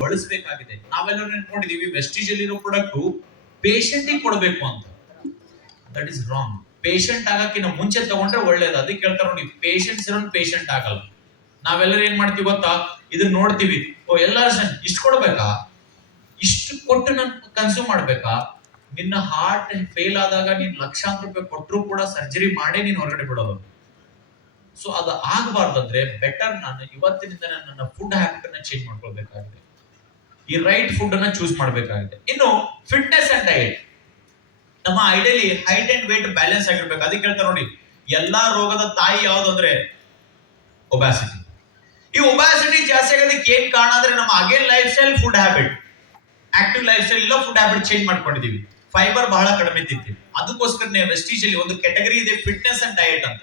ಬಳಸಬೇಕಾಗಿದೆ. ನಾವೆಲ್ಲರೂ ನೆನ್ಕೊಂಡಿದೀವಿ ವೆಸ್ಟೀಜ್ ಅಲ್ಲಿರೋ ಪ್ರಾಡಕ್ಟ್ ಪೇಷಂಟ್ ಕೊಡಬೇಕು ಅಂತ. That is wrong. ಪೇಷಂಟ್ ಆಗಕ್ಕಿಂತ ಮುಂಚೆ ತಗೊಂಡ್ರೆ ಒಳ್ಳೇದು. ಅದಕ್ಕೆ ಕೇಳ್ತಾರೆ ನೋಡಿ, ಪೇಷಂಟ್ಸ್ ಇರೋನ್ ಪೇಷಂಟ್ ಆಗಲ್ಲ. ನಾವೆಲ್ಲರೂ ಏನ್ ಮಾಡ್ತೀವಿ ಗೊತ್ತಾ, ಇದನ್ನ ನೋಡ್ತೀವಿ, ಓ ಎಲ್ಲಾರು ಇಷ್ಟು ಕೊಡ್ಬೇಕಾ, ಇಷ್ಟು ಕೊಟ್ಟು ನಾನು ಕನ್ಸ್ಯೂಮ್ ಮಾಡ್ಬೇಕಾ? ನಿನ್ನ ಹಾರ್ಟ್ ಫೇಲ್ ಆದಾಗ ನೀನ್ ಲಕ್ಷಾಂತರ ರೂಪಾಯಿ ಕೊಟ್ಟರು ಕೂಡ ಸರ್ಜರಿ ಮಾಡೇ ನೀನ್ ಹೊರಗಡೆ ಬಿಡೋದು. ಸೊ ಅದು ಆಗಬಾರ್ದಂದ್ರೆ ಬೆಟರ್ ನಾನು ಇವತ್ತಿನಿಂದ ನನ್ನ ಫುಡ್ ಹ್ಯಾಬಿಟ್ ಅನ್ನ ಚೇಂಜ್ ಮಾಡ್ಕೊಳ್ಬೇಕಾಗಿದೆ. ಈ ರೈಟ್ ಫುಡ್ ಅನ್ನ ಚೂಸ್ ಮಾಡ್ಬೇಕಾಗಿದೆ. ಇನ್ನು ಫಿಟ್ನೆಸ್ ಅಂಡ್ ಡಯಟ್, ನಮ್ಮ ideally height and weight balance ಆಗಿರ್ಬೇಕು. ಅದಕ್ಕೆ ಹೇಳ್ತಾರೆ ನೋಡಿ, ಎಲ್ಲಾ ರೋಗದ ತಾಯಿ ಯಾವ್ದು ಅಂದ್ರೆ ಒಬಾಸಿಟಿ. ಈ ಒಬಾಸಿಟಿ ಜಾಸ್ತಿ ಆಗೋದಕ್ಕೆ ಏನ್ ಕಾರಣ ಅಂದ್ರೆ ನಮ್ಮ again life style, food habit. Active life style ಇಲ್ಲ, ಫುಡ್ ಹ್ಯಾಬಿಟ್ ಚೇಂಜ್ ಮಾಡ್ಕೊಂಡಿದೀವಿ. ಫೈಬರ್ ಬಹಳ ಕಡಿಮೆ ತಿಂತೀವಿ. ಅದಕ್ಕೋಸ್ಕರನೇ ವೆಸ್ಟೀಜ್ ಅಲ್ಲಿ ಒಂದು ಕೆಟಗರಿ ಇದೆ, ಫಿಟ್ನೆಸ್ ಅಂಡ್ ಡಯಟ್ ಅಂತ.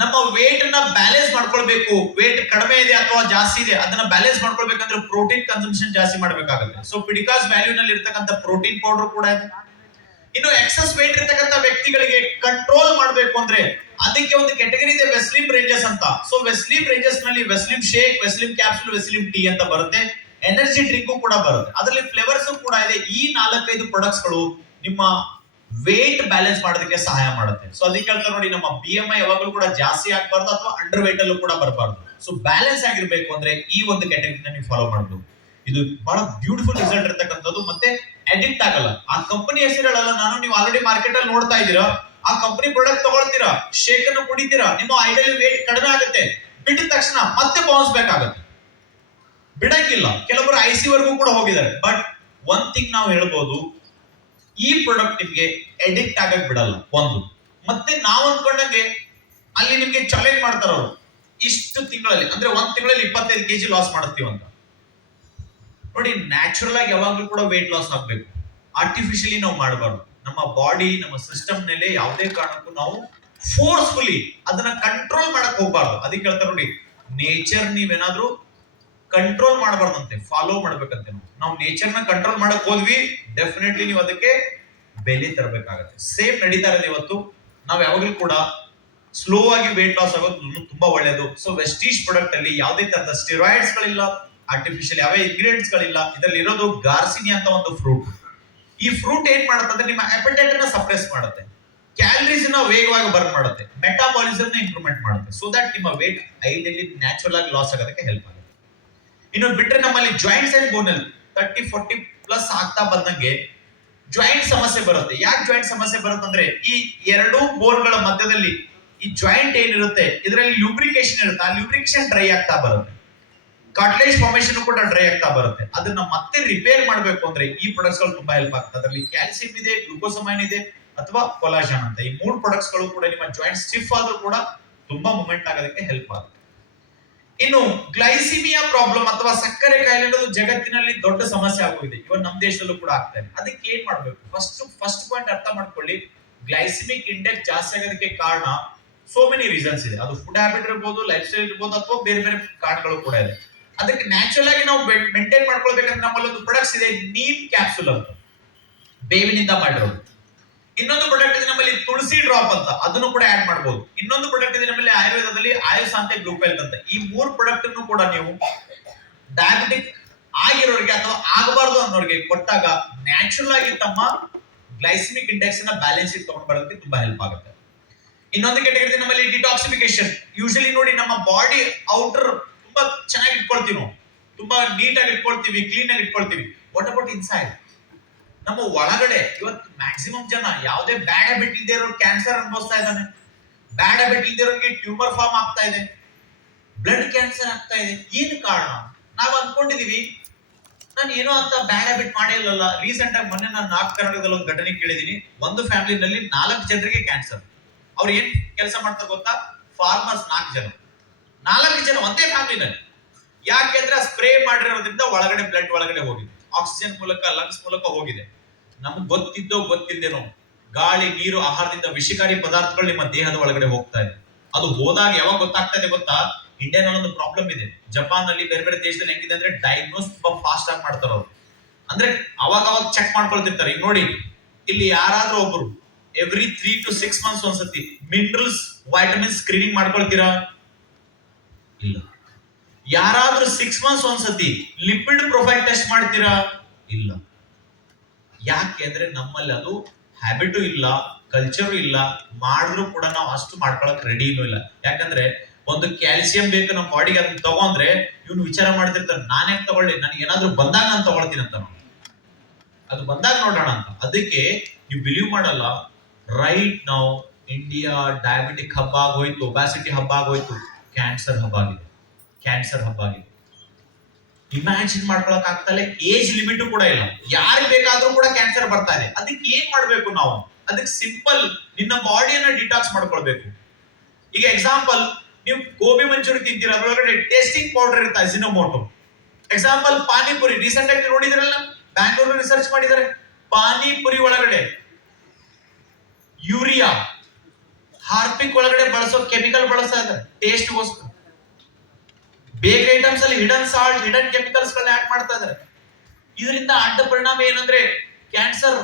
ನಮ್ಮ ವೇಟ್ ಅನ್ನ ಬ್ಯಾಲೆನ್ಸ್ ಮಾಡ್ಕೊಳ್ಬೇಕು. ವೇಟ್ ಕಡಿಮೆ ಇದೆ ಅಥವಾ ಜಾಸ್ತಿ ಇದೆ, ಅದನ್ನ ಬ್ಯಾಲೆನ್ಸ್ ಮಾಡ್ಕೊಳ್ಬೇಕಂದ್ರೆ ಪ್ರೋಟೀನ್ ಕನ್ಸಂಪ್ಷನ್ ಜಾಸ್ತಿ ಮಾಡಬೇಕಾಗುತ್ತೆ. ಸೊ ಪಿಡಿಕಾಸ್ ವ್ಯಾಲ್ಯೂ ನಲ್ಲಿ ಇರ್ತಕ್ಕಂಥ ಪ್ರೋಟೀನ್ ಪೌಡರ್ ಕೂಡ ಇದೆ. ಇನ್ನು ಎಕ್ಸಸ್ ವೇಟ್ ಇರ್ತಕ್ಕಂಥ ವ್ಯಕ್ತಿಗಳಿಗೆ ಕಂಟ್ರೋಲ್ ಮಾಡಬೇಕು ಅಂದ್ರೆ ಅದಕ್ಕೆ ಒಂದು ಕೆಟಗರಿ ಇದೆ, ವೆಸ್ಲಿಮ್ ರೇಂಜಸ್ ಅಂತ. ಸೊ ವೆಸ್ಲಿಮ್ ರೇಂಜಸ್ ನಲ್ಲಿ ವೆಸ್ಲಿಮ್ ಶೇಕ್, ವೆಸ್ಲಿಮ್ ಕ್ಯಾಪ್ಸೂಲ್, ವೆಸ್ಲಿಮ್ ಟೀ ಅಂತ ಬರುತ್ತೆ. ಎನರ್ಜಿ ಡ್ರಿಂಕ್ ಕೂಡ ಬರುತ್ತೆ. ಅದರಲ್ಲಿ ಫ್ಲೇವರ್ಸ್ ಕೂಡ ಇದೆ. ಈ 4-5 ಪ್ರಾಡಕ್ಟ್ಸ್ ಗಳು ನಿಮ್ಮ ವೇಟ್ ಬ್ಯಾಲೆನ್ಸ್ ಮಾಡೋದಕ್ಕೆ ಸಹಾಯ ಮಾಡುತ್ತೆ. ಸೊ ಅದಕ್ಕೆ ಹೇಳ್ತಾರೆ ನೋಡಿ, ನಮ್ಮ BMI ಯಾವಾಗಲೂ ಕೂಡ ಜಾಸ್ತಿ ಆಗಬಾರ್ದು ಅಥವಾ ಅಂಡರ್ ವೇಟ್ ಅಲ್ಲೂ ಕೂಡ ಬರಬಾರ್ದು. ಸೊ ಬ್ಯಾಲೆನ್ಸ್ ಆಗಿರ್ಬೇಕು ಅಂದ್ರೆ ಈ ಒಂದು ಕ್ಯಾಟಗರಿನ ನೀವು ಫಾಲೋ ಮಾಡಬಹುದು. ಇದು ಬಹಳ ಬ್ಯೂಟಿಫುಲ್ ರಿಸಲ್ಟ್ ಇರತಕ್ಕಂಥದ್ದು, ಮತ್ತೆ ಅಡಿಕ್ಟ್ ಆಗಲ್ಲ. ಆ ಕಂಪನಿ ಹೆಸರುಗಳಲ್ಲ, ನೀವು ಆಲ್ರೆಡಿ ಮಾರ್ಕೆಟ್ ಅಲ್ಲಿ ನೋಡ್ತಾ ಇದ್ದೀರಾ. ಆ ಕಂಪನಿ ಪ್ರಾಡಕ್ಟ್ ತಗೊಳ್ತೀರಾ, ಶೇಕ್ ಅನ್ನು ಕುಡಿತೀರಾ, ನಿಮ್ಮ ಐಡಲ್ ವೇಟ್ ಕಡಿಮೆ ಆಗುತ್ತೆ. ಬಿಟ್ಟಿದ ತಕ್ಷಣ ಮತ್ತೆ ಬೌನ್ಸ್ ಬ್ಯಾಕ್ ಆಗುತ್ತೆ. ಬಿಡಕ್ಕಿಲ್ಲ. ಕೆಲವರು IC ವರೆಗೂ ಕೂಡ ಹೋಗಿದ್ದಾರೆ. ಬಟ್ ಒನ್ ಥಿಂಗ್ ನಾವು ಹೇಳ್ಬೋದು, ಈ ಪ್ರಾಡಕ್ಟ್ ನಿಮ್ಗೆ ಅಡಿಕ್ಟ್ ಆಗಕ್ ಬಿಡಲ್ಲ ಒಂದು. ಮತ್ತೆ ನಾವು ಅನ್ಕೊಂಡಂಗೆ ಅಲ್ಲಿ ನಿಮ್ಗೆ ಚಾಲೆಂಜ್ ಮಾಡ್ತಾರ ಅವರು, ಇಷ್ಟು ತಿಂಗಳಲ್ಲಿ ಅಂದ್ರೆ 1 ತಿಂಗಳಲ್ಲಿ 25 kg ಲಾಸ್ ಮಾಡ್ತೀವಿ ಅಂತ. ನೋಡಿ, ನ್ಯಾಚುರಲ್ ಆಗಿ ಯಾವಾಗ್ಲೂ ಕೂಡ ವೇಟ್ ಲಾಸ್ ಆಗ್ಬೇಕು. ಆರ್ಟಿಫಿಷಿಯಲಿ ನಾವು ಮಾಡಬಾರ್ದು. ನಮ್ಮ ಬಾಡಿ, ನಮ್ಮ ಸಿಸ್ಟಮ್ ಮೇಲೆ ಯಾವುದೇ ಕಾರಣಕ್ಕೂ ನಾವು ಫೋರ್ಸ್ಫುಲಿ ಅದನ್ನ ಕಂಟ್ರೋಲ್ ಮಾಡಕ್ ಹೋಗ್ಬಾರ್ದು. ಅದಕ್ಕೆ ಹೇಳ್ತಾರೆ ನೋಡಿ, ನೇಚರ್ ನೀವೇನಾದ್ರೂ ಕಂಟ್ರೋಲ್ ಮಾಡಬಾರ್ದಂತೆ, ಫಾಲೋ ಮಾಡ್ಬೇಕಂತೆ. ನಾವು ನೇಚರ್ ನ ಕಂಟ್ರೋಲ್ ಮಾಡಕ್ ಹೋದ್ವಿ, ಡೆಫಿನೆಟ್ಲಿ ನೀವು ಅದಕ್ಕೆ ಬೆಲೆ ತರಬೇಕಾಗತ್ತೆ. ಸೇಮ್ ನಡೀತಾ ಇರೋದು ಇವತ್ತು. ನಾವು ಯಾವಾಗಲೂ ಕೂಡ ಸ್ಲೋ ಆಗಿ ವೇಟ್ ಲಾಸ್ ಆಗೋದು ತುಂಬಾ ಒಳ್ಳೆಯದು. ಸೊ ವೆಸ್ಟೀಜ್ ಪ್ರಾಡಕ್ಟ್ ಅಲ್ಲಿ ಯಾವುದೇ ತರದ ಸ್ಟಿರಾಯ್ಡ್ಸ್ ಗಳಿಲ್ಲ, ಆರ್ಟಿಫಿಷಿಯಲ್ ಯಾವ ಇಂಗ್ರೀಡಿಯೆಂಟ್ಸ್ ಗಳಿಲ್ಲ. ಇದರಲ್ಲಿ ಇರೋದು ಗಾರ್ಸಿನಿಯಾ ಅಂತ ಒಂದು ಫ್ರೂಟ್. ಈ ಫ್ರೂಟ್ ಏನ್ ಮಾಡುತ್ತೆ, ನಿಮ್ಮ ಅಪೆಟೈಟ್ ಅನ್ನ ಸಪ್ರೆಸ್ ಮಾಡುತ್ತೆ, ಕ್ಯಾಲರೀಸ್ ನ ವೇಗವಾಗಿ ಬರ್ನ್ ಮಾಡುತ್ತೆ, ಮೆಟಾಬಾಲಿಸಮ್ ನ ಇಂಪ್ರೂವ್ಮೆಂಟ್ ಮಾಡುತ್ತೆ. ಸೊ ದಟ್ ನಿಮ್ಮ ವೇಟ್ ಐಡಿಯಲಿ ನ್ಯಾಚುರಲ್ ಆಗಿ ಲಾಸ್ ಆಗೋದಕ್ಕೆ ಹೆಲ್ಪ್ ಆಗುತ್ತೆ. ಇನ್ನೊಂದು ಬಿಟ್ರೆ ನಮ್ಮಲ್ಲಿ ಜಾಯಿಂಟ್ಸ್ ಅಂಡ್ ಬೋನ್ ಅಲ್ಲಿ 30-40 ಪ್ಲಸ್ ಆಗ್ತಾ ಬಂದಂಗೆ ಜಾಯಿಂಟ್ ಸಮಸ್ಯೆ ಬರುತ್ತೆ. ಯಾಕೆ ಜಾಯಿಂಟ್ ಸಮಸ್ಯೆ ಬರುತ್ತೆ ಅಂದ್ರೆ, ಈ 2 ಬೋನ್ಗಳ ಮಧ್ಯದಲ್ಲಿ ಈ ಜಾಯಿಂಟ್ ಏನಿರುತ್ತೆ ಇದರಲ್ಲಿ ಲ್ಯೂಬ್ರಿಕೇಶನ್ ಇರುತ್ತೆ. ಆ ಲ್ಯೂಬ್ರಿಕೇಶನ್ ಡ್ರೈ ಆಗ್ತಾ ಬರುತ್ತೆ, ಕಾರ್ಟಿಲೇಜ್ ಫಾರ್ಮೇಶನ್ ಕೂಡ ಡ್ರೈ ಆಗ್ತಾ ಬರುತ್ತೆ. ಅದನ್ನ ಮತ್ತೆ ರಿಪೇರ್ ಮಾಡಬೇಕು ಅಂದ್ರೆ ಈ ಪ್ರಾಡಕ್ಟ್ಸ್ ಗಳು ತುಂಬಾ ಹೆಲ್ಪ್ ಆಗ್ತದೆ. ಅದರಲ್ಲಿ ಕ್ಯಾಲ್ಸಿಯಂ ಇದೆ, ಗ್ಲೂಕೋಸಮೈನ್ ಇದೆ, ಅಥವಾ ಕೊಲಾಜನ್ ಅಂತ. ಈ 3 ಪ್ರಾಡಕ್ಟ್ಸ್ ಗಳು ಕೂಡ ನಿಮ್ಮ ಜಾಯಿಂಟ್ ಸ್ಟಿಫ್ ಆದ್ರೂ ಕೂಡ ತುಂಬಾ ಮೂವ್ಮೆಂಟ್ ಆಗೋದಕ್ಕೆ ಹೆಲ್ಪ್ ಆಗುತ್ತೆ. ಇನ್ನು ಗ್ಲೈಸಿಮಿಯಾ ಪ್ರಾಬ್ಲಮ್ ಅಥವಾ ಸಕ್ಕರೆ ಕಾಯಿಲೆ ಅನ್ನೋದು ಜಗತ್ತಿನಲ್ಲಿ ದೊಡ್ಡ ಸಮಸ್ಯೆ ಆಗೋಗಿದೆ. ಇವನ್ ನಮ್ಮ ದೇಶದಲ್ಲೂ ಕೂಡ ಆಗ್ತಾ ಇದೆ. ಅದಕ್ಕೆ ಏನ್ ಮಾಡ್ಬೇಕು, ಫಸ್ಟ್ ಪಾಯಿಂಟ್ ಅರ್ಥ ಮಾಡ್ಕೊಳ್ಳಿ. ಗ್ಲೈಸಿಮಿಕ್ ಇಂಡೆಕ್ಸ್ ಜಾಸ್ತಿ ಆಗೋದಕ್ಕೆ ಕಾರಣ ಸೋ ಮೆನಿ ರೀಸನ್ಸ್ ಇದೆ. ಅದು ಫುಡ್ ಹ್ಯಾಬಿಟ್ ಇರ್ಬೋದು, ಲೈಫ್ ಸ್ಟೈಲ್ ಇರ್ಬೋದು, ಅಥವಾ ಬೇರೆ ಬೇರೆ ಕಾರಣಗಳು ಕೂಡ ಇದೆ. ಅದಕ್ಕೆ ನ್ಯಾಚುರಲ್ ಆಗಿ ನಾವು ಮೇಂಟೈನ್ ಮಾಡ್ಕೊಳ್ಬೇಕಂದ್ರೆ ನಮ್ಮಲ್ಲಿ ಒಂದು ಪ್ರಾಡಕ್ಟ್ಸ್ ಇದೆ, ನೀಮ್ ಕ್ಯಾಪ್ಸೂಲ್ ಅಂತ, ಬೇವಿನಿಂದ ಮಾಡಿರೋದು. ಇನ್ನೊಂದು ಪ್ರಾಡಕ್ಟ್ ಇದೆ ನಮ್ಮಲ್ಲಿ ತುಳಸಿ ಡ್ರಾಪ್ ಅಂತ, ಅದನ್ನು ಕೂಡ ಆಡ್ ಮಾಡಬಹುದು. ಇನ್ನೊಂದು ಪ್ರಾಡಕ್ಟ್ ಇದೆ ನಮ್ಮಲ್ಲಿ ಆಯುರ್ವೇದದಲ್ಲಿ ಆಯುಸಾಂತೆ ಗ್ಲೂಪೆಲ್ ಅಂತ. ಈ 3 ಪ್ರಾಡಕ್ಟ್ ಅನ್ನು ಕೂಡ ನೀವು ಡಯಾಬಿಟಿಕ್ ಆಗಿರೋರಿಗೆ ಅಥವಾ ಆಗಬಾರ್ದು ಅನ್ನೋರಿಗೆ ಕೊಟ್ಟಾಗ ನ್ಯಾಚುರಲ್ ಆಗಿ ತಮ್ಮ ಗ್ಲೈಸಿಮಿಕ್ ಇಂಡೆಕ್ಸ್ ನ ಬ್ಯಾಲೆನ್ಸ್ ತಗೊಂಡು ಬರೋದಕ್ಕೆ ತುಂಬಾ ಹೆಲ್ಪ್ ಆಗುತ್ತೆ. ಇನ್ನೊಂದು ಕೆಟಗರಿ ನಮ್ಮಲ್ಲಿ ಡಿಟಾಕ್ಸಿಫಿಕೇಶನ್. ಯೂಶಲಿ ನೋಡಿ, ನಮ್ಮ ಬಾಡಿ ಔಟರ್ ತುಂಬಾ ಚೆನ್ನಾಗಿ ಇಟ್ಕೊಳ್ತೀವಿ, ನಾವು ತುಂಬಾ ನೀಟಾಗಿ ಇಟ್ಕೊಳ್ತೀವಿ, ಕ್ಲೀನ್ ಆಗಿ ಇಟ್ಕೊಳ್ತೀವಿ. What about inside? ನಮ್ಮ ಒಳಗಡೆ ಇವತ್ತು ಮ್ಯಾಕ್ಸಿಮಮ್ ಜನ ಯಾವುದೇ ಬ್ಯಾಡ್ ಹ್ಯಾಬಿಟ್ ಇಲ್ಲದೆ ಇರೋ ಕ್ಯಾನ್ಸರ್ ಅನುಭವಿಸ್ತಾ ಇದ್ದಾನೆ. ಬ್ಯಾಡ್ ಹ್ಯಾಬಿಟ್ ಇಲ್ಲದೆ ಇರೋರಿಗೆ ಟ್ಯೂಮರ್ ಫಾರ್ಮ್ ಆಗ್ತಾ ಇದೆ, ಬ್ಲಡ್ ಕ್ಯಾನ್ಸರ್ ಆಗ್ತಾ ಇದೆ. ಏನು ಕಾರಣ? ನಾವು ಅನ್ಕೊಂಡಿದೀವಿ ನಾನು ಏನೋ ಅಂತ ಬ್ಯಾಡ್ ಹ್ಯಾಬಿಟ್ ಮಾಡೇ ಇಲ್ಲಲ್ಲ. ರೀಸೆಂಟ್ ಆಗಿ ಮೊನ್ನೆ ನಾನು ನಾರ್ತ್ ಕರ್ನಾಟಕದಲ್ಲಿ ಒಂದು ಘಟನೆ ಕೇಳಿದೀನಿ. ಒಂದು ಫ್ಯಾಮಿಲಿನಲ್ಲಿ 4 ಜನರಿಗೆ ಕ್ಯಾನ್ಸರ್. ಅವ್ರು ಏನ್ ಕೆಲಸ ಮಾಡ್ತಾರೆ ಗೊತ್ತಾ? ಫಾರ್ಮರ್ಸ್ 4 ಜನ ಒಂದೇ ಫ್ಯಾಮಿಲಿನಲ್ಲಿ. ಯಾಕೆಂದ್ರೆ ಸ್ಪ್ರೇ ಮಾಡಿರೋದ್ರಿಂದ ಒಳಗಡೆ ಬ್ಲಡ್ ಒಳಗಡೆ ಹೋಗಿದೆ, ಆಕ್ಸಿಜನ್ ಮೂಲಕ ಲಂಗ್ಸ್ ಮೂಲಕ ಹೋಗಿದೆ. ನಮ್ಗೆ ಗೊತ್ತಿದ್ದೋ ಗೊತ್ತಿಲ್ದೇನೋ ಗಾಳಿ, ನೀರು, ಆಹಾರದಿಂದ ವಿಷಕಾರಿ ಪದಾರ್ಥಗಳು ನಿಮ್ಮ ದೇಹದ ಒಳಗಡೆ ಹೋಗ್ತಾ ಇದೆ. ಅದು ಹೋದಾಗ ಯಾವಾಗ ಗೊತ್ತಾಗ್ತಾ ಇದೆ ಗೊತ್ತಾ? ಇಂಡಿಯಾನಲ್ಲಿ ಒಂದು ಪ್ರಾಬ್ಲಮ್ ಇದೆ. ಜಪಾನ್ ನಲ್ಲಿ, ಬೇರೆ ಬೇರೆ ದೇಶದಲ್ಲಿ ಹೆಂಗಿದೆ ಅಂದ್ರೆ ಡಯಾಗ್ನೋಸ್ ತುಂಬಾ ಫಾಸ್ಟ್ ಆಗಿ ಮಾಡ್ತಾರೆ ಅವರು. ಅಂದ್ರೆ ಅವಾಗ ಚೆಕ್ ಮಾಡ್ಕೊಳ್ತಿರ್ತಾರೆ. ಈಗ ನೋಡಿ, ಇಲ್ಲಿ ಯಾರಾದ್ರೂ ಒಬ್ರು ಎವ್ರಿ 3 to 6 months ಒಂದ್ಸತಿ ಮಿನರಲ್ಸ್ ವೈಟಮಿನ್ ಸ್ಕ್ರೀನಿಂಗ್ ಮಾಡ್ಕೊಳ್ತೀರಾ? ಇಲ್ಲ. ಯಾರಾದ್ರೂ 6 ಮಂತ್ಸ್ ಒಂದ್ಸತಿ ಲಿಪಿಡ್ ಪ್ರೊಫೈಲ್ ಟೆಸ್ಟ್ ಮಾಡ್ತೀರಾ? ಇಲ್ಲ. ಯಾಕೆ ಅಂದ್ರೆ ನಮ್ಮಲ್ಲಿ ಅದು ಹ್ಯಾಬಿಟು ಇಲ್ಲ, ಕಲ್ಚರು ಇಲ್ಲ, ಮಾಡಿದ್ರು ಕೂಡ ನಾವು ಅಷ್ಟು ಮಾಡ್ಕೊಳಕ್ ರೆಡಿನೂ ಇಲ್ಲ. ಯಾಕಂದ್ರೆ ಒಂದು ಕ್ಯಾಲ್ಸಿಯಂ ಬೇಕು ನಮ್ಮ ಬಾಡಿಗೆ, ಅದನ್ನ ತಗೊಂಡ್ರೆ ಇವ್ನು ವಿಚಾರ ಮಾಡ್ತಿರ್ತಾನೆ, ನಾನೇ ತಗೊಳ್ಳಿ, ನನಗೆ ಏನಾದ್ರೂ ಬಂದಾಗ ನಾನು ತಗೊಳ್ತೀನಿ ಅಂತ, ಅದು ಬಂದಾಗ ನೋಡೋಣ ಅಂತ. ಅದಕ್ಕೆ ನೀವು ಬಿಲೀವ್ ಮಾಡಲ್ಲ, ರೈಟ್ ನಾವು ಇಂಡಿಯಾ ಡಯಾಬಿಟಿಕ್ ಹಬ್ ಆಗೋಯ್ತು, ಒಬಾಸಿಟಿ ಹಬ್ ಆಗೋಯ್ತು, ಕ್ಯಾನ್ಸರ್ ಹಬ್ ಆಗಿದೆ. ಕ್ಯಾನ್ಸರ್ ಹಬ್ ಆಗಿದೆ. ಇಮ್ಯಾಜಿನ್ ಮಾಡ್ಕೊಳಕ್ ಆಗ್ತಲ್ಲ, ಏಜ್ ಲಿಮಿಟ್ ಕೂಡ ಇಲ್ಲ, ಯಾರಿಗೆ ಬೇಕಾದ್ರೂ ಕೂಡ ಕ್ಯಾನ್ಸರ್ ಬರ್ತಾ ಇದೆ. ಅದಕ್ಕೆ ಏನ್ ಮಾಡ್ಬೇಕು ನಾವು? ಅದಕ್ಕೆ ಸಿಂಪಲ್, ನಿನ್ನ ಬಾಡಿಯನ್ನ ಡಿಟಾಕ್ಸ್ ಮಾಡ್ಕೊಳ್ಬೇಕು. ಈಗ ಎಕ್ಸಾಂಪಲ್, ನೀವು ಗೋಬಿ ಮಂಚೂರಿ ತಿಂತೀರ, ಅದ್ರೊಳಗಡೆ ಟೇಸ್ಟಿಂಗ್ ಪೌಡರ್ ಇರುತ್ತೆ, ಅಜಿನೋಮೋಟೊ. ಎಕ್ಸಾಂಪಲ್ ಪಾನಿಪುರಿ, ರೀಸೆಂಟ್ ಆಗಿ ನೋಡಿದ್ರಲ್ಲ, ಬ್ಯಾಂಗ್ಳೂರ್ ರಿಸರ್ಚ್ ಮಾಡಿದ್ದಾರೆ, ಪಾನಿಪುರಿ ಒಳಗಡೆ ಯೂರಿಯಾ, ಹಾರ್ಪಿಕ್ ಒಳಗಡೆ ಬಳಸೋ ಕೆಮಿಕಲ್ ಬಳಸ್ತಾ ಇದ್ದಾರೆ ಟೇಸ್ಟ್ಗೋಸ್ಕರ. ಬೇಕರಿ ಐಟಮ್ಸ್ ಅಲ್ಲಿ ಹಿಡನ್ ಸಾಲ್ಟ್, ಹಿಡನ್ ಕೆಮಿಕಲ್ಸ್ ಗಳನ್ನ ಆಡ್ ಮಾಡ್ತಾ ಇದ್ದಾರೆ. ಇದರಿಂದ ಅಡ್ಡ ಪರಿಣಾಮ ಏನಂದ್ರೆ ಕ್ಯಾನ್ಸರ್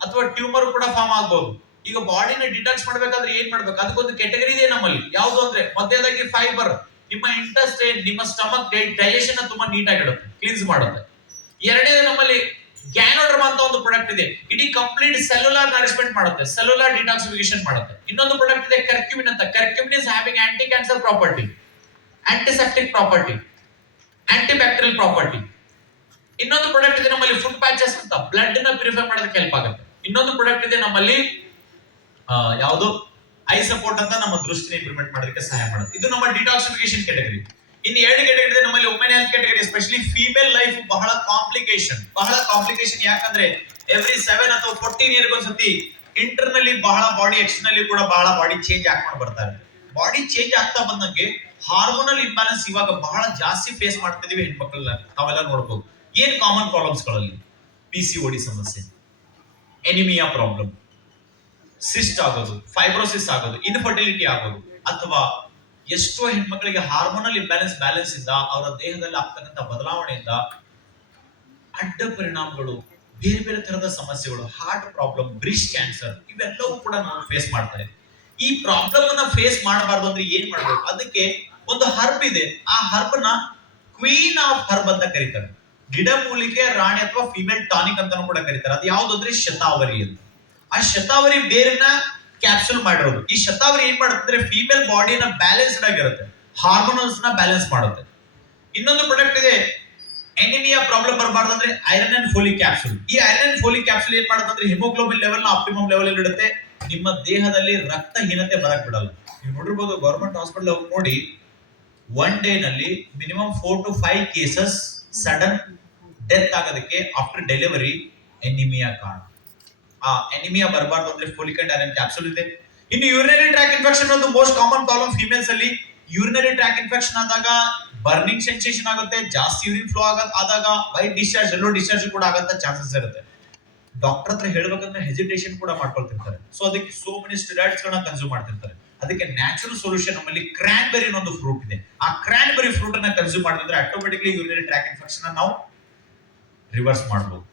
ಅಥವಾ ಟ್ಯೂಮರ್ ಕೂಡ ಫಾರ್ಮ್ ಆಗ್ಬಹುದು. ಈಗ ಬಾಡಿನ ಡಿಟಾಕ್ಸ್ ಮಾಡ್ಬೇಕಾದ್ರೆ ಏನ್ ಮಾಡ್ಬೇಕು? ಅದಕ್ಕೊಂದು ಕ್ಯಾಟಗರಿ ಇದೆ ನಮ್ಮಲ್ಲಿ. ಯಾವುದು ಅಂದ್ರೆ ಮೊದಲನೇದಾಗಿ ಫೈಬರ್, ನಿಮ್ಮ ಇಂಟೆಸ್ಟೈನ್, ನಿಮ್ಮ ಸ್ಟಮಕ್ ಡೈಜೆಷನ್ ತುಂಬಾ ನೀಟಾಗಿಡುತ್ತೆ, ಕ್ಲೀನ್ಸ್ ಮಾಡುತ್ತೆ. ಎರಡನೇದು ನಮ್ಮಲ್ಲಿ ಗ್ಯಾನೋಡ್ರಮ್ ಅಂತ ಒಂದು ಪ್ರಾಡಕ್ಟ್ ಇದೆ, ಇಡೀ ಕಂಪ್ಲೀಟ್ ಸೆಲ್ಯುಲಾರ್ ನರಿಶ್ಮೆಂಟ್ ಮಾಡುತ್ತೆ, ಸೆಲ್ಯುಲಾರ್ ಡಿಟಾಕ್ಸಿಫಿಕೇಶನ್ ಮಾಡುತ್ತೆ. ಇನ್ನೊಂದು ಪ್ರಾಡಕ್ಟ್ ಇದೆ ಕರ್ಕ್ಯೂಮಿನ್ ಅಂತ. Curcumin is having anti cancer property, antiseptic property, antibacterial property. ಇನ್ನೊಂದು ಪ್ರಾಡಕ್ಟ್ ಇದೆ ನಮ್ಮಲ್ಲಿ ಫುಡ್ ಪ್ಯಾಚಸ್ ಅಂತ, ಬ್ಲಡ್ ನ ಪ್ಯೂರಿಫೈ ಮಾಡೋದಕ್ಕೆ ಹೆಲ್ಪ್ ಆಗುತ್ತೆ. ಇನ್ನೊಂದು ಪ್ರಾಡಕ್ಟ್ ಇದೆ ನಮ್ಮಲ್ಲಿ ಯಾವುದು ಐ ಸಪೋರ್ಟ್ ಅಂತ, ನಮ್ಮ ದೃಷ್ಟಿನ ಇಂಪ್ರೂವ್ಮೆಂಟ್ ಮಾಡೋದಕ್ಕೆ ಸಹಾಯ ಮಾಡುತ್ತೆ. ಇದು ನಮ್ಮ ಡಿಟಾಕ್ಸಿಫಿಕೇಶನ್ ಕ್ಯಾಟಗರಿ. ಇನ್ನು ಎರಡು ಕ್ಯಾಟಗರಿ ಇದೆ ನಮ್ಮಲ್ಲಿ women health category, especially female life ಬಹಳ ಕಾಂಪ್ಲಿಕೇಶನ್. ಯಾಕಂದ್ರೆ ಎವ್ರಿ 7 ಅಥವಾ 14 ಇಯರ್ ಒಂದ್ಸತಿ ಇಂಟರ್ನಲ್ಲಿ ಬಹಳ ಬಾಡಿ, ಎಕ್ಸ್ಟರ್ನಲ್ಲಿ ಕೂಡ ಬಹಳ ಬಾಡಿ ಚೇಂಜ್ ಆಗ್ಕೊಂಡು ಬರ್ತಾರೆ. ಬಾಡಿ ಚೇಂಜ್ ಆಗ್ತಾ ಬಂದಂಗೆ ಹಾರ್ಮೋನಲ್ ಇಂಬ್ಯಾಲೆನ್ಸ್ ಇವಾಗ ಬಹಳ ಜಾಸ್ತಿ ಫೇಸ್ ಮಾಡ್ತಿದೀವಿ ಹೆಣ್ಮಕ್ಳನ್ನ, ನಾವೆಲ್ಲ ನೋಡ್ಬೋದು. ಏನ್ ಕಾಮನ್ ಪ್ರಾಬ್ಲಮ್ಸ್ ಗಳಲ್ಲಿ? PCOD ಸಮಸ್ಯೆ, ಎನಿಮಿಯಾ ಪ್ರಾಬ್ಲಮ್, ಸಿಸ್ಟ್ ಆಗೋದು, ಫೈಬ್ರೋಸಿಸ್ ಆಗೋದು, ಇನ್ಫರ್ಟಿಲಿಟಿ ಆಗೋದು, ಅಥವಾ ಎಷ್ಟೋ ಹೆಣ್ಮಕ್ಳಿಗೆ ಹಾರ್ಮೋನಲ್ ಬ್ಯಾಲೆನ್ಸ್ ಇಂದ ಅವರ ದೇಹದಲ್ಲಿ ಆಗ್ತಕ್ಕಂಥ ಬದಲಾವಣೆಯಿಂದ ಅಡ್ಡ ಪರಿಣಾಮಗಳು, ಬೇರೆ ಬೇರೆ ತರದ ಸಮಸ್ಯೆಗಳು, ಹಾರ್ಟ್ ಪ್ರಾಬ್ಲಮ್, ಬ್ರೆಸ್ಟ್ ಕ್ಯಾನ್ಸರ್, ಇವೆಲ್ಲವೂ ಕೂಡ ನಾವು ಫೇಸ್ ಮಾಡ್ತಾ ಇದ್ದೀವಿ. ಈ ಪ್ರಾಬ್ಲಮ್ ಅನ್ನ ಫೇಸ್ ಮಾಡಬಾರ್ದು ಅಂದ್ರೆ ಏನ್ ಮಾಡ್ಬೇಕು? ಅದಕ್ಕೆ ಒಂದು ಹರ್ಬ್ ಇದೆ, ಆ ಹರ್ಬ್ ನ ಕ್ವೀನ್ ಆಫ್ ಹರ್ಬ್ ಅಂತ ಕರೀತಾರೆ. ಗಿಡಮೂಲಿಕೆ ರಾಣಿ ಅಥವಾ ಫಿಮೇಲ್ ಟಾನಿಕ್ ಅಂತಾನೂ ಕೂಡ ಕರೀತಾರೆ. ಅದು ಯಾವ್ದು ಅಂದ್ರೆ ಶತಾವರಿ ಅಂತ. ಆ ಶತಾವರಿ ಬೇರಿನ ಕ್ಯಾಪ್ಸೂಲ್ ಮಾಡಿರೋದು. ಈ ಶತಾವರಿ ಏನ್ ಮಾಡುತ್ತೆ? ಫಿಮೇಲ್ ಬಾಡಿನ ಬ್ಯಾಲೆನ್ಸ್ಡ್ ಆಗಿರುತ್ತೆ, ಹಾರ್ಮೋನಲ್ಸ್ ನ ಬ್ಯಾಲೆನ್ಸ್ ಮಾಡುತ್ತೆ. ಇನ್ನೊಂದು ಪ್ರಾಡಕ್ಟ್ ಇದೆ, ಎನಿಮಿಯಾ ಪ್ರಾಬ್ಲಮ್ ಬರಬಾರ್ದು ಅಂದ್ರೆ ಐರನ್ ಅಂಡ್ ಫೋಲಿಕ್ ಕ್ಯಾಪ್ಸೂಲ್. ಈ ಐರನ್ ಅಂಡ್ ಫೋಲಿಕ್ ಕ್ಯಾಪ್ಸೂಲ್ ಏನ್ ಮಾಡುತ್ತೆ ಅಂದ್ರೆ ಹಿಮೋಗ್ಲೋಬಿನ್ ಲೆವೆಲ್ ನ ಆಪ್ಟಿಮಮ್ ಲೆವೆಲ್ ಅಲ್ಲಿ ಇಡುತ್ತೆ, ನಿಮ್ಮ ದೇಹದಲ್ಲಿ ರಕ್ತಹೀನತೆ ಬರಕ್ ಬಿಡಲ್ಲ. ನೀವು ನೋಡಿರ್ಬೋದು ಗವರ್ಮೆಂಟ್ ಹಾಸ್ಪಿಟಲ್ ನೋಡಿ, ಒನ್ ಡೇ ನಲ್ಲಿ minimum 4 to 5 cases sudden death ಆಗೋದಕ್ಕೆ ಆಫ್ಟರ್ ಡೆಲಿವರಿ ಎನಿಮಿಯಾ ಕಾರಣ. ಆ ಎನಿಮಿಯಾ ಬರಬಾರ್ದು ಅಂದ್ರೆ ಫೋಲಿಕ್ ಅಂಡ್ ಐರನ್ ಕ್ಯಾಪ್ಸೂಲ್ ಇದೆ. ಇನ್ನು ಯೂರಿನರಿ ಟ್ರ್ಯಾಕ್ ಇನ್ಫೆಕ್ಷನ್ ಒಂದು ಮೋಸ್ಟ್ ಕಾಮನ್ ಪ್ರಾಬ್ಲಮ್ ಫೀಮೇಲ್ಸ್ ಅಲ್ಲಿ. ಯೂರಿನರಿ ಟ್ರ್ಯಾಕ್ ಇನ್ಫೆಕ್ಷನ್ ಆದಾಗ ಬರ್ನಿಂಗ್ ಸೆನ್ಸೇಷನ್ ಆಗುತ್ತೆ, ಜಾಸ್ತಿ ಯೂರಿನ್ ಫ್ಲೋ ಆದಾಗ ವೈಟ್ ಡಿಸ್ಚಾರ್ಜ್, ಎಲ್ಲೋ ಡಿಸ್ಚಾರ್ಜ್ ಕೂಡ ಆಗಂತ ಚಾನ್ಸಸ್ ಇರುತ್ತೆ. ಡಾಕ್ಟರ್ ಹತ್ರ ಹೇಳ್ಬೇಕಂದ್ರೆ ಹೆಸಿಟೇಷನ್ ಕೂಡ ಮಾಡ್ಕೊಳ್ತಿರ್ತಾರೆ. ಸೊ ಅದಕ್ಕೆ ಸೋ ಮೆನಿ ಸ್ಟೆರಾಯ್ಡ್ಸ್ ಗಳನ್ನ ಕನ್ಸ್ಯೂಮ್ ಮಾಡ್ತಿರ್ತಾರೆ. ಅದಕ್ಕೆ ನ್ಯಾಚುರಲ್ ಸೊಲ್ಯೂಷನ್ ನಮ್ಮಲ್ಲಿ ಕ್ರಾನ್ಬೆರಿ ಅನ್ನೋ ಫ್ರೂಟ್ ಇದೆ. ಆ ಕ್ರಾನ್ಬೆರಿ ಫ್ರೂಟ್ ಅನ್ನ ಕನ್ಸ್ಯೂಮ್ ಮಾಡಿದ್ರೆ ಆಟೋಮೆಟಿಕ್ಲಿ ಯೂರಿನರಿ ಟ್ರ್ಯಾಕ್ ಇನ್ಫೆಕ್ಷನ್ ನಾವು ರಿವರ್ಸ್ ಮಾಡಬಹುದು.